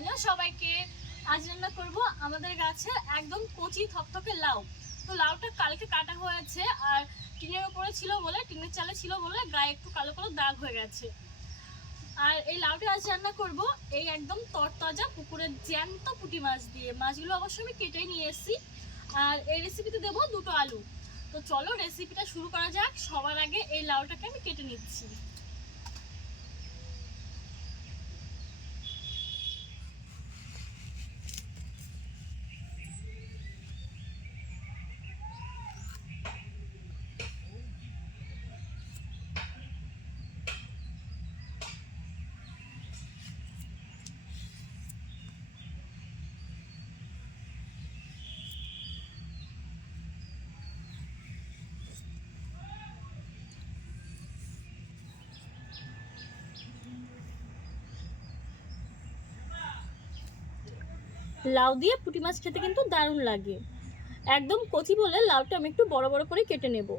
Hello সবাইকে আজ রান্না করব। আমাদের গাছে একদম কচি থকথকে লাউ। তো লাউটা কালকে কাটা হয়েছে আর টিনের উপরে ছিল বলে, টিনের চালে ছিল বলে গায়ে একটু কালো কালো দাগ হয়ে গেছে। আর এই লাউটা আজ রান্না করব এই একদম তরতাজা পুকুরের জ্যান্ত পুঁটি মাছ দিয়ে। মাছগুলো অবশ্যই আমি কেটেই নিয়ে এসেছি। আর এই রেসিপিতে দেবো দুটো আলু। তো চলো রেসিপিটা শুরু করা যাক। সবার আগে এই লাউটাকে আমি কেটে নিচ্ছি। লাউ দিয়ে পুঁটি মাছ খেতে কিন্তু দারুণ লাগে। একদম কচি বলে লাউটা আমি একটু বড় বড় করে কেটে নেব।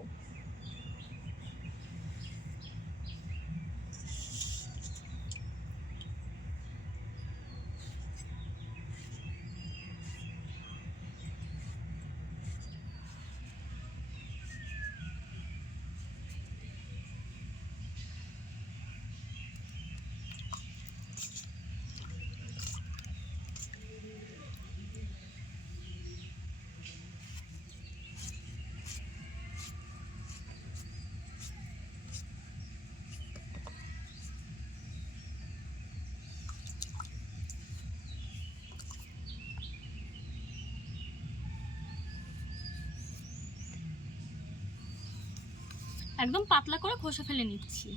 একদম পাতলা করে খোসা ফেলে নিচ্ছি।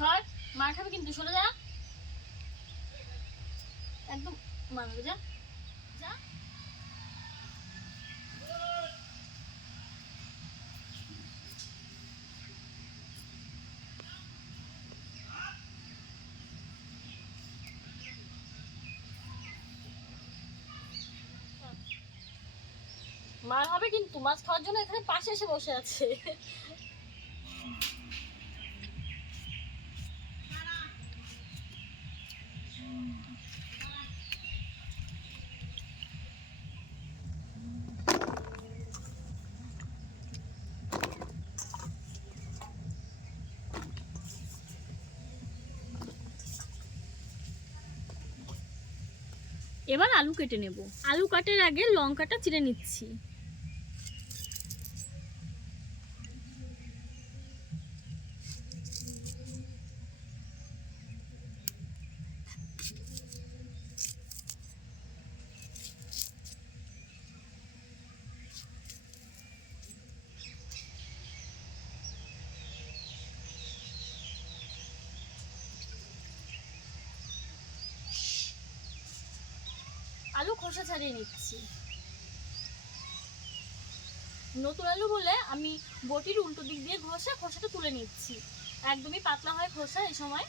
সর মার খাবে কিন্তু সরে যা। একদম মারবে যা। যা। মার হবে কিন্তু, মাছ খাওয়ার জন্য এখানে পাশে এসে বসে আছে। এবার আলু কেটে নেব। আলু কাটার আগে লঙ্কাটা চিড়ে নিচ্ছি আলু খোসা ছাড়িয়ে নিচ্ছি। নতুন আলু বলে আমি বটির উল্টো দিক দিয়ে ঘষে খোসাটা তুলে নিচ্ছি। একদমই পাতলা হয় খোসা এই সময়।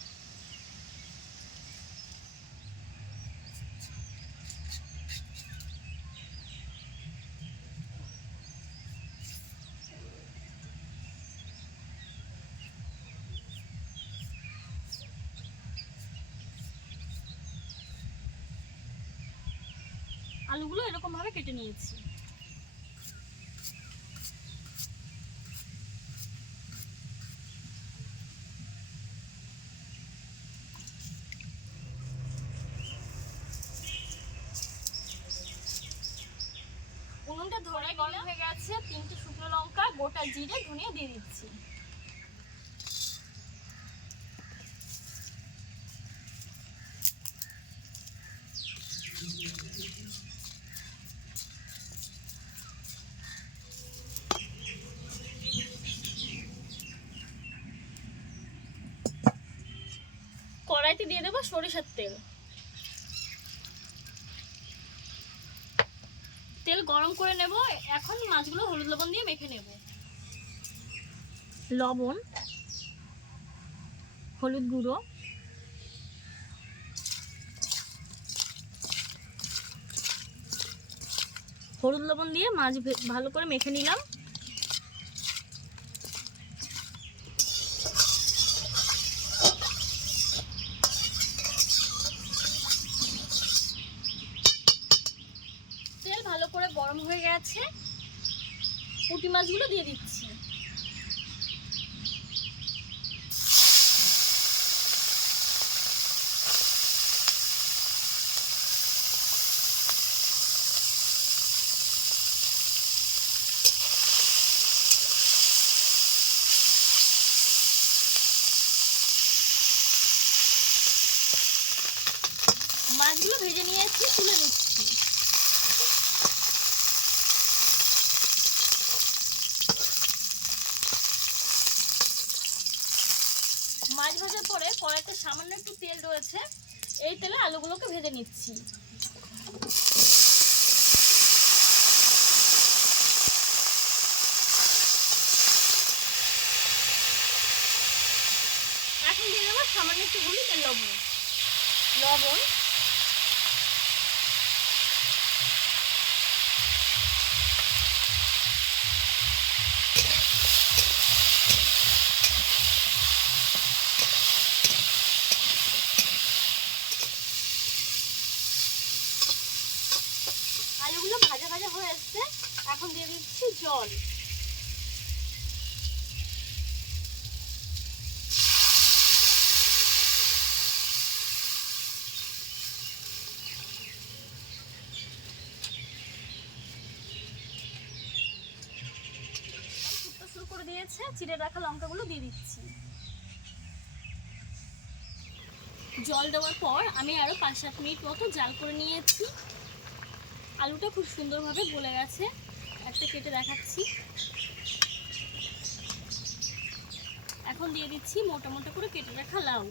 আলুগুলো এরকম ভাবে কেটে নিয়েছি। উনুনটা ধরে গরম হয়ে গেছে তিনটে শুকনো লঙ্কা, গোটা জিরে, ধনিয়া দিয়ে দিচ্ছি। কড়াইতে দিয়ে দেবো সরিষার তেল। তেল গরম করে নেব, এখন মাছগুলো হলুদ লবণ দিয়ে মেখে নেব। লবণ, হলুদ গুঁড়ো, হলুদ লবণ দিয়ে মাছ ভালো করে মেখে নিলাম তেল ভালো করে গেছে পুঁটি মাছগুলো দিয়ে দিচ্ছি। মাছগুলো ভেজে নিয়েছি তুলে নিচ্ছি মাছ ভাজার পরে কড়াইতে সামান্য একটু তেল রয়েছে। এই তেলে আলুগুলোকে ভেজে নিচ্ছি। এখন দিয়ে দেবো সামান্য একটু গুলি তেল লবণ। লবণ আলুগুলো ভাজা ভাজা এখন দিয়ে দিচ্ছি জল। করে দিয়েছে, চিড়ে রাখা লঙ্কাগুলো দিয়ে দিচ্ছি। জল দেওয়ার পর আমি আরও পাঁচ সাত মিনিট মতো জাল করে নিয়েছি। আলুটা খুব সুন্দরভাবে গলে গেছে। একটা কেটে দেখাচ্ছি। এখন দিয়ে দিচ্ছি মোটা মোটা করে কেটে রাখা লাউ।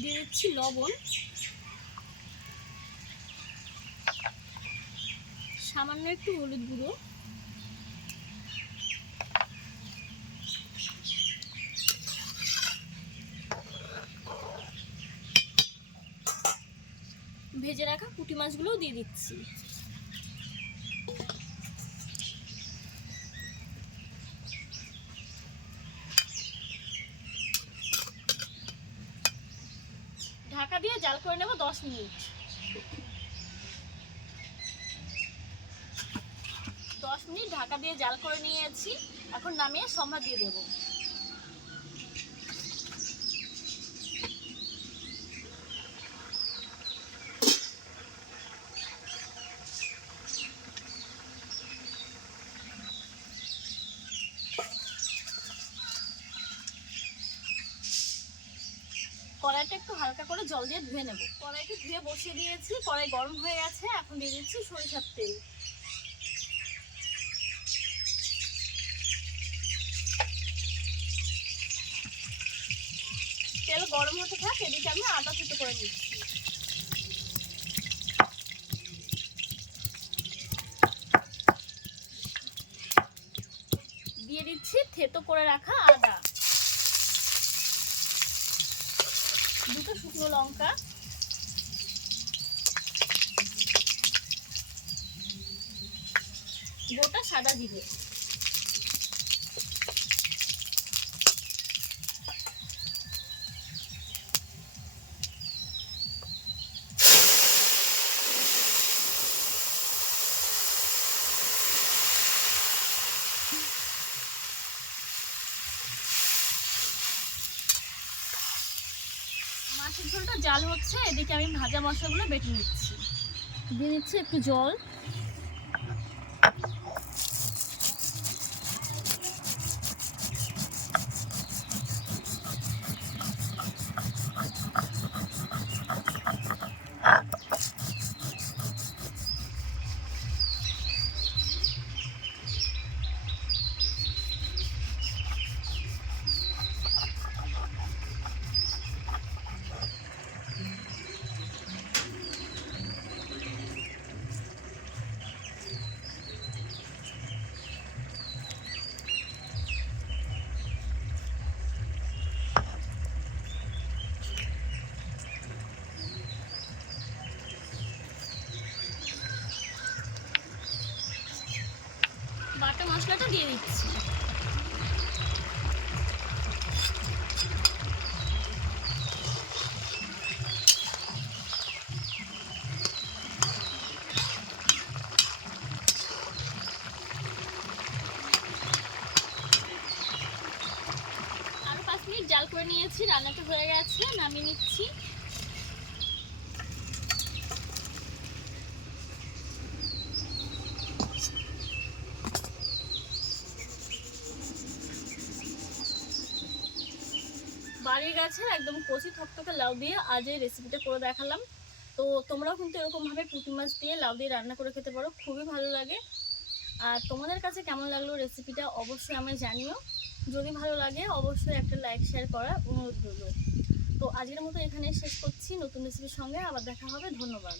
দিয়ে দিচ্ছি লবণ। সামান্য একটু হলুদ গুঁড়ো। ভেজে রাখা পুঁটি মাছগুলোও দিয়ে দিচ্ছি। ঢাকা দিয়ে জাল করে নেব দশ মিনিট। মিনিট ঢাকা দিয়ে জাল করে নিয়েছি। এখন নামিয়ে সম্বাদ দিয়ে দেবো। কড়াইটা একটু হালকা করে জল দিয়ে ধুয়ে নেব। কড়াইটা ধুয়ে বসিয়ে দিয়েছি, কড়াই গরম হয়ে গেছে, এখন দিয়ে দিচ্ছি সরিষার তেল। আমি থেতো করে নিচ্ছি দিয়ে দিচ্ছি থেতো করে রাখা আদা। দুটো শুকনো লঙ্কা। গোটা সাদা জিরে। মাছের ঝোলটা জাল হচ্ছে এদিকে আমি ভাজা মশলাগুলো বেটে নিচ্ছি। দিয়ে নিচ্ছি একটু জল বাটা মশলাটা দিয়ে দিচ্ছি। জাল করে নিয়েছি রান্নাটা হয়ে গেছে নামিয়ে নিচ্ছি। বাড়ির গাছে একদম কচি থকথকে লাউ দিয়ে আজ এই রেসিপিটা করে দেখালাম। তো তোমরাও কিন্তু এরকমভাবে পুঁটি মাছ দিয়ে লাউ দিয়ে রান্না করে খেতে পারো, খুবই ভালো লাগে। আর তোমাদের কাছে কেমন লাগল রেসিপিটা অবশ্যই আমায় জানিও। যদি ভালো লাগে, অবশ্যই একটা লাইক শেয়ার করার অনুরোধ রইল। তো আজকের মতো এখানে শেষ করছি। নতুন রেসিপির সঙ্গে আবার দেখা হবে। ধন্যবাদ।